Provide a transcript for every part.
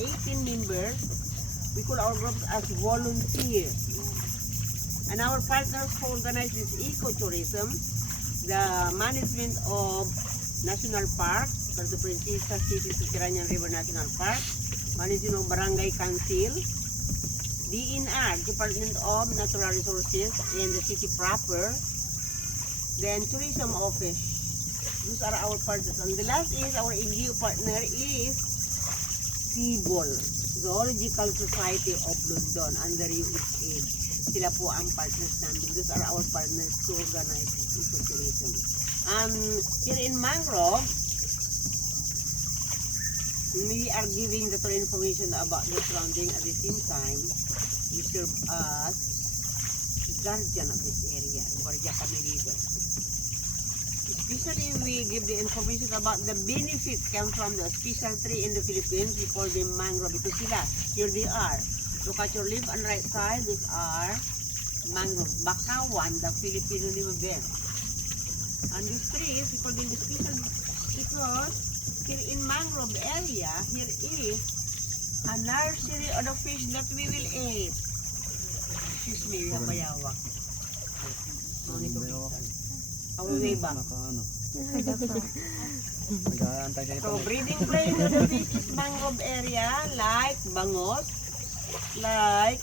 18 members. We call our groups as volunteers. And our partners who organize this ecotourism, the management of National Park, Puerto Princesa City Subterranean River National Park, management of Barangay Council, DNR, Department of Natural Resources in the city proper, then Tourism Office. Those are our partners. And the last is our NGO partner is CIBOL, Zoological Society of London under USAID. Sila po ang partners namin. Those are our partners to organize ecotourism. And here in Mangrove, we are giving the information about the surrounding. At the same time, we serve as guardian of this area. Guardian kami dito. Especially we give the information about the benefits come from the special tree in the Philippines. We call them mangrove because sila, here they are. Look at your left and right side, these are mangrove. Bakawan, the Filipino name of them. And these trees, we call them special because here in mangrove area, here is a nursery of the fish that we will eat. Excuse me, we have bayawak. Our way back. So breeding place of the fish is mangrove area like bangos, like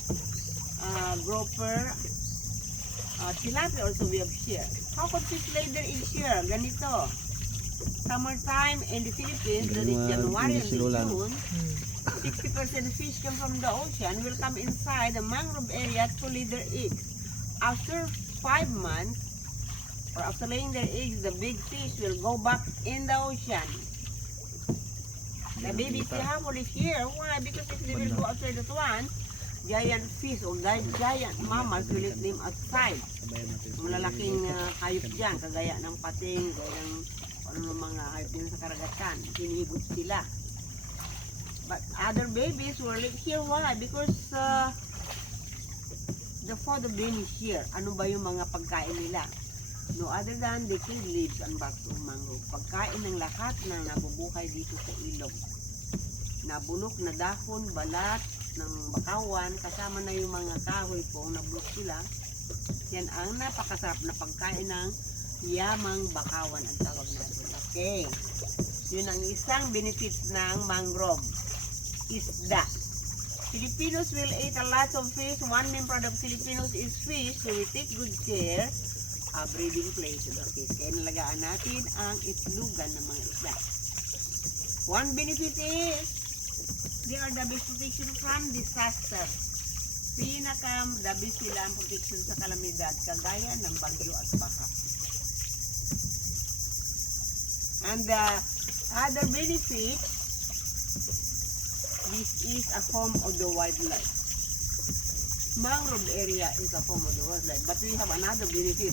grouper, tilapia also we have here. How could fish lay their eggs here? Ganito. Summertime in the Philippines, that is January and June, 60% fish come from the ocean will come inside the mangrove area to lay their eggs. After 5 months, or after laying their eggs, the big fish will go back in the ocean. The babies they have live here. Why? Because if they will go outside that one, giant fish or giant mammals will let them outside. Malalaking hayop dyan, kagaya ng pating, kagaya ng ano mga hayop din sa karagatan. Hinihigop sila. But other babies will live here. Why? Because the food of them is here. Ano ba yung mga pagkain nila? No other than the tree leaves and barks of mangrove. Pagkain ng lahat ng nabubuhay dito sa ilog. Nabulok na dahon, balat ng bakawan, kasama na yung mga kahoy kung nabulok sila. Yan ang napakasarap na pagkain ng yamang bakawan ang tawag natin. Okay. Yun ang isang benefits ng mangrove. Isda. Filipinos will eat a lot of fish. One main product of Filipinos is fish. So we take good care. Breeding place of the fish. Kaya nalagaan natin ang itlugan ng mga isda. One benefit is they are the best protection from disaster. The best sila ang protection sa kalamidad kagaya ng bagyo at baha. And the other benefit, this is a home of the wildlife. Mangrove area is a home of the wildlife, but we have another benefit.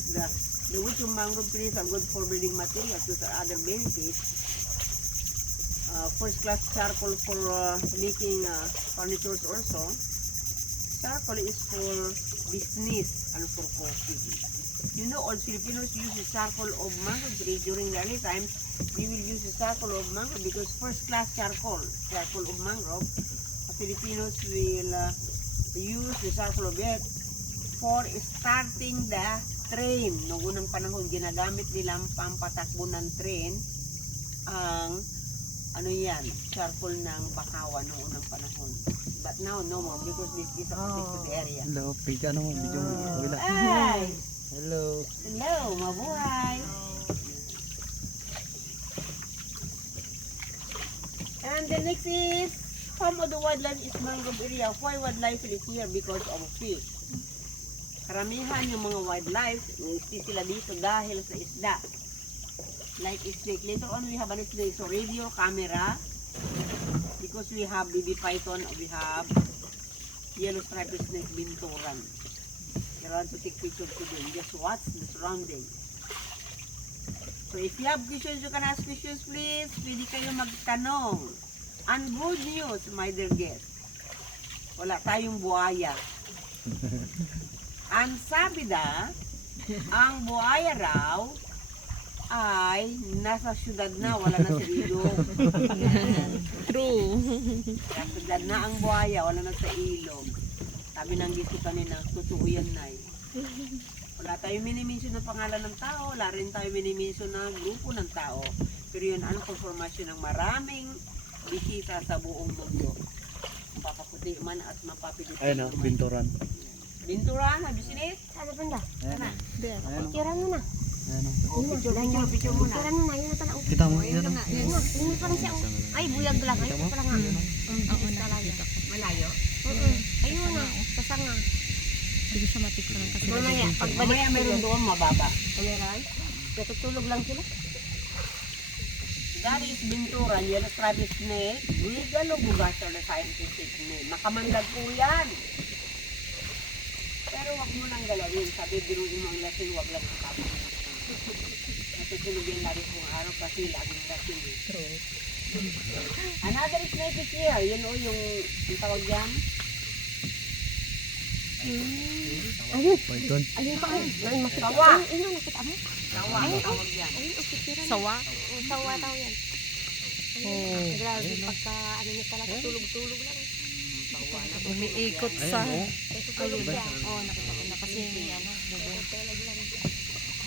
The wood of mangrove trees are good for building materials. Those are other benefits. First class charcoal for making furniture also. Charcoal is for business and for coffee. You know, all Filipinos use the charcoal of mangrove trees during the early times. We will use the charcoal of mangrove because first class charcoal of mangrove, Filipinos will use the charcoal of it for starting the train. Noong unang panahon, ginagamit nilang pampatakbo ng train ang charcoal ng bakawan noong unang panahon. But now, no more because this is a protected area. Hello, pika mo, medyo wala. Hi! Hello. Hello, mabuhay! And the next is home of the wildlife is mangrove area. Why wildlife is here? Because of fish. Karamihan yung mga wildlife, sila dito dahil sa isda. Like snake. Later on we have an snake. So radio, camera. Because we have baby python, we have yellow striped snake, binturan. You want to take pictures to them. Just watch the surrounding. So if you have questions, you can ask questions please. Pwede kayo magtanong. And good news, my dear guest. Wala tayong buhaya. Ang sabi ang buhaya raw ay nasa syudad na, wala na sa ilog. True. Kaya syudad na ang buhaya, wala na sa ilog. Sabi ng gito kanina, totoo yan na Wala tayong minimension ng pangalan ng tao, wala rin tayong minimension ng grupo ng tao. Pero yun, ang konformasyon ng maraming bisita sa buong mundo. Mapapaputi man at mapapilipin Ayun o, man. binturan. Binturan, habisinit. Ano ba? Ayan. Ayan o. Picturean mo na. Ayan o. Oh, picture muna. Picturean mo na. Yun na pala. Kita mo, yan o. Yun na. Yun na pala siya. Ay, buyag lang. Ay, ito pala nga. Oo, nakikita ko. Malayo. Ayun na. Sasanga. Hindi ko siya mapicture kasi. Mamaya, pagbalik Mamaya meron doon mababa. Kameran. Natutulog lang sila. That is binturan, yellow striped snake, Guigalo bugaster na scientific name. Makamandag po yan. Pero wag mo nang galawin. Sabi, biruin mo ang lasing, wag lang ang tapos. Natutulog yan lagi kung araw kasi laging lasing. True. Another snake is here. Yun o yung tawag yan. Ayun. Python. Ayun pa. Ayun, makita. Sawa. Ayun, nakita mo? Sawa ang tawag yan. Ayun, picturean. Sawa? Sawa daw yan. Oh. Grabe, pagka ano niya talaga, tulog-tulog lang. Sawa na. Umiikot sa... Tutulog siya. Oo, nakita ko na kasi ano, bubong. Tulog lang siya.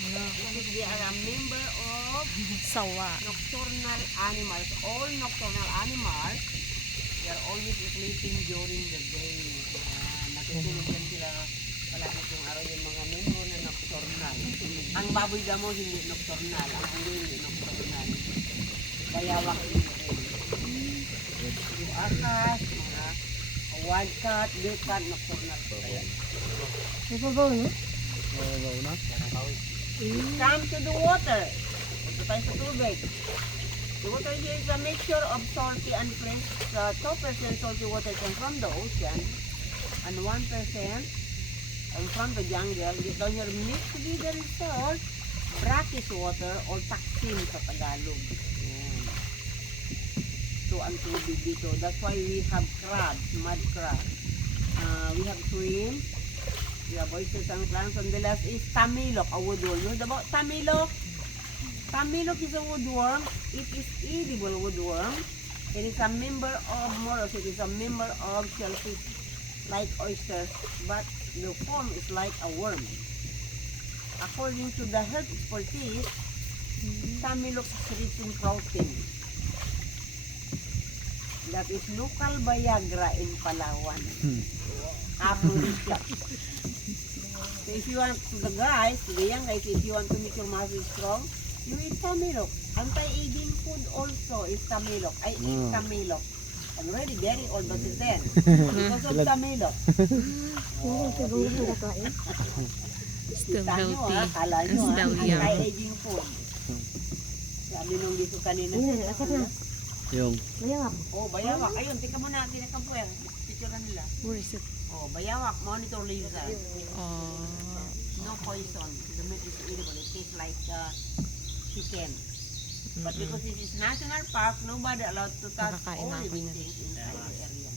Because they are a member of Sawa. nocturnal animals. All nocturnal animals, they are always sleeping during the day. Natutulog yan sila palagi kung araw yung mga membro na nocturnal. Ang baboy damo hindi nocturnal. Ang ulo hindi nocturnal. Bayawak din rin. Yung akas, mga wildcat, billcat, nocturnal. Napabaw na? Babaw na. Come to the water. Ito tayo sa tubig. The water here is a mixture of salty and fresh. 2% salty water comes from the ocean and 1% comes from the jungle. Down here mixed together with salt, brackish water or taksin sa Tagalog. Yan. So ang tubig dito. That's why we have crabs, mud crabs. We have shrimp. We have oysters and clams. And the last is tamilok, a woodworm. You know about tamilok? Tamilok is a woodworm. It is edible woodworm. It is a member of moros. It is a member of shellfish like oysters, but the form is like a worm. According to the health expertise, tamilok is rich in protein. That is local Viagra in Palawan. Aphrodisiac. So if you want to the guys, to the young guys, if you want to make your muscle strong, you eat tamilok. Anti-aging food also is tamilok. I eat tamilok. I'm already very old, but it's there. Because of tamilok. Oo, siguro sila kain. Still Kita nyo healthy. kala And nyo still young. anti-aging food. Sabi nung dito kanina. Ayun, akit na. Yung. Bayawak. Oh, bayawak. Ayun, tika mo na, tinakapuer. Picture nila. Where is it? Oh, bayawak, monitor lizard. Oh. No poison. The meat is edible. It tastes like chicken. But because it is national park, nobody allowed to touch Nakakain all na ako living niyan. things inside the area.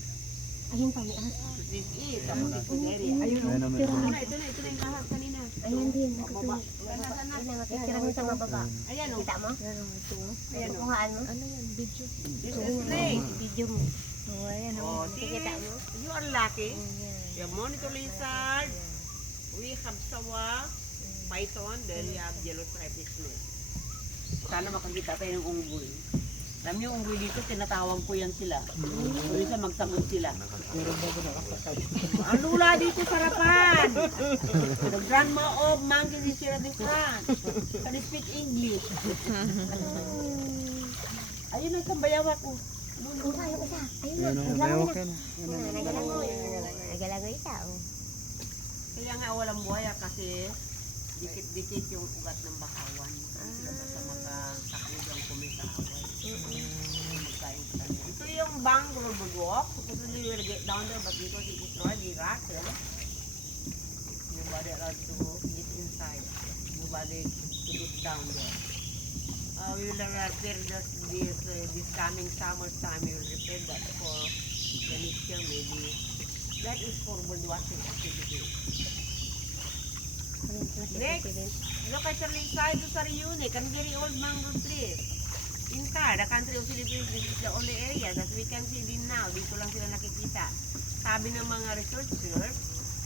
Ayun pa, may ahas. This is a food area. Ayun naman. Ito na yung ahas kanina. Ayun din. Baba. Nakatulog. Sana, sana. Ayun, nakikira mo sa mababa. Ayan o. Kita mo? Ayan o. Kuhaan mo? Ano yan? Video? This is snake. Video mo. Oo, ayan. Oh, see? Kita mo? You are lucky. Ayan. You have monitor lizard. We have sawa, python, then we have yellow striped snake. Sana makakita tayo ng unggoy. Alam niyo, unggoy dito, tinatawag ko yan sila. Pwede sa magsagot sila. Ang lula dito, sarapan! The grandma of monkeys is here at the front. Can you speak English? Ayun ang sambayawak ko. Ang tayo isa. Ayun na. Ayun o, Naglalang bayawak na. yan o. Naglalangoy. Naglalangoy isa. Kaya nga walang buhaya kasi dikit-dikit yung ugat ng bakawan. Sila basta makatakbo ang kumisaway. Magkain ka na. Ito yung bangrel budwok. Supposedly we will get down there but because it is already rotten, nobody allowed to get inside. Nobody to get down there. We will repair this coming summertime. We will repair that for the next year maybe. That is for bird watching activity. Next, look at the side of unique and very old mangrove trees. Entire the country of Philippines, this is the only area that we can see din now. Dito lang sila nakikita. Sabi ng mga researchers,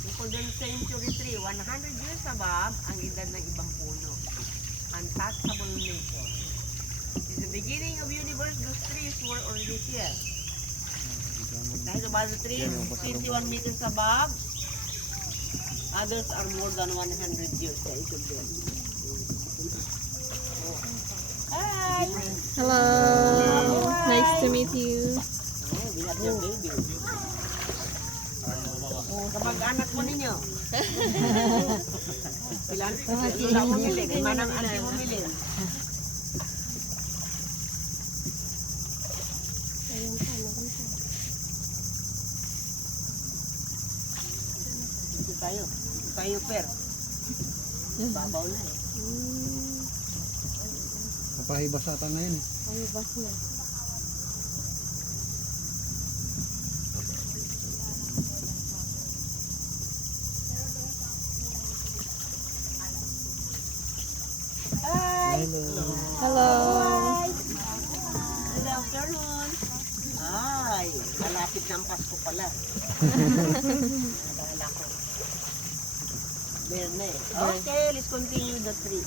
bukod din century tree, 100 years above ang edad ng ibang puno. Untouchable nature. In the beginning of universe, those trees were already here. Dahil about the trees, 21 meters above, others are more than 100 years. The age of them. Hi! Hello. Nice to meet you. Oh, we have your baby. Oh, kamag-anak mo ninyo. Sila bumili. Manang auntie bumili. Dito tayo. Dito tayo, Per. Babaw na eh. Napahibas ata ngayon eh. Hi! Hello. Hello. Good afternoon. Ay, malapit na ang Pasko pala. Naalala ko. Berne. Okay, let's continue the trip.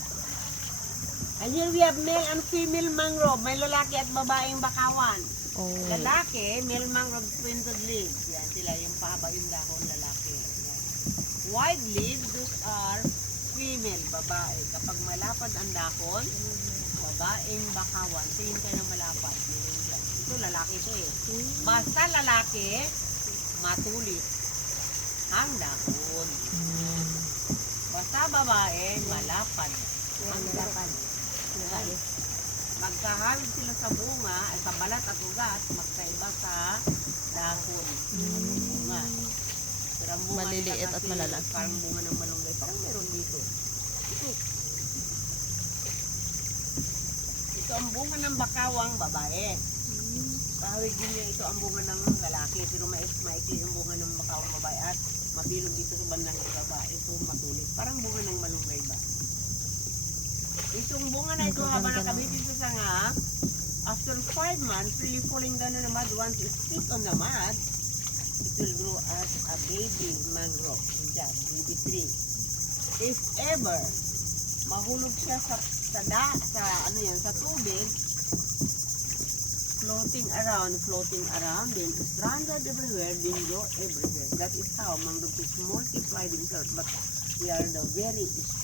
And here we have male and female mangrove. May lalaki at babaeng bakawan. Oh. Lalaki, male mangrove pointed leaves. Yan sila, yung pahaba yung dahon lalaki. Yan. Wide leaves, those are female, babae. Kapag malapad ang dahon, babaeng bakawan. Tingin kayo ng malapad. Ito lalaki ito eh. Basta lalaki, matulis ang dahon. Basta babae, malapad ang dahon. Magkahawig sila sa bunga, ay sa balat at ugat, magkaiba sa dahon. Bunga. Pero ang bunga Maliliit nila at kasi malalaki. parang bunga ng malunggay. Parang meron dito. Ito ang bunga ng bakawang babae. Kahawig din niya ito ang bunga ng lalaki. Pero maikli yung bunga ng bakawang babae at mabilog dito sa bandang ibaba. Ito matulis. Parang bunga ng malunggay ba? Itong bunga na ito habang nakabitin sa sanga, after 5 months, really falling down on the mud, once you stick on the mud, it will grow as a baby mangrove. Just baby tree. If ever mahulog siya sa tubig, floating around, then stranded everywhere, then grow everywhere. That is how mangrove is multiplied in earth. But we are the very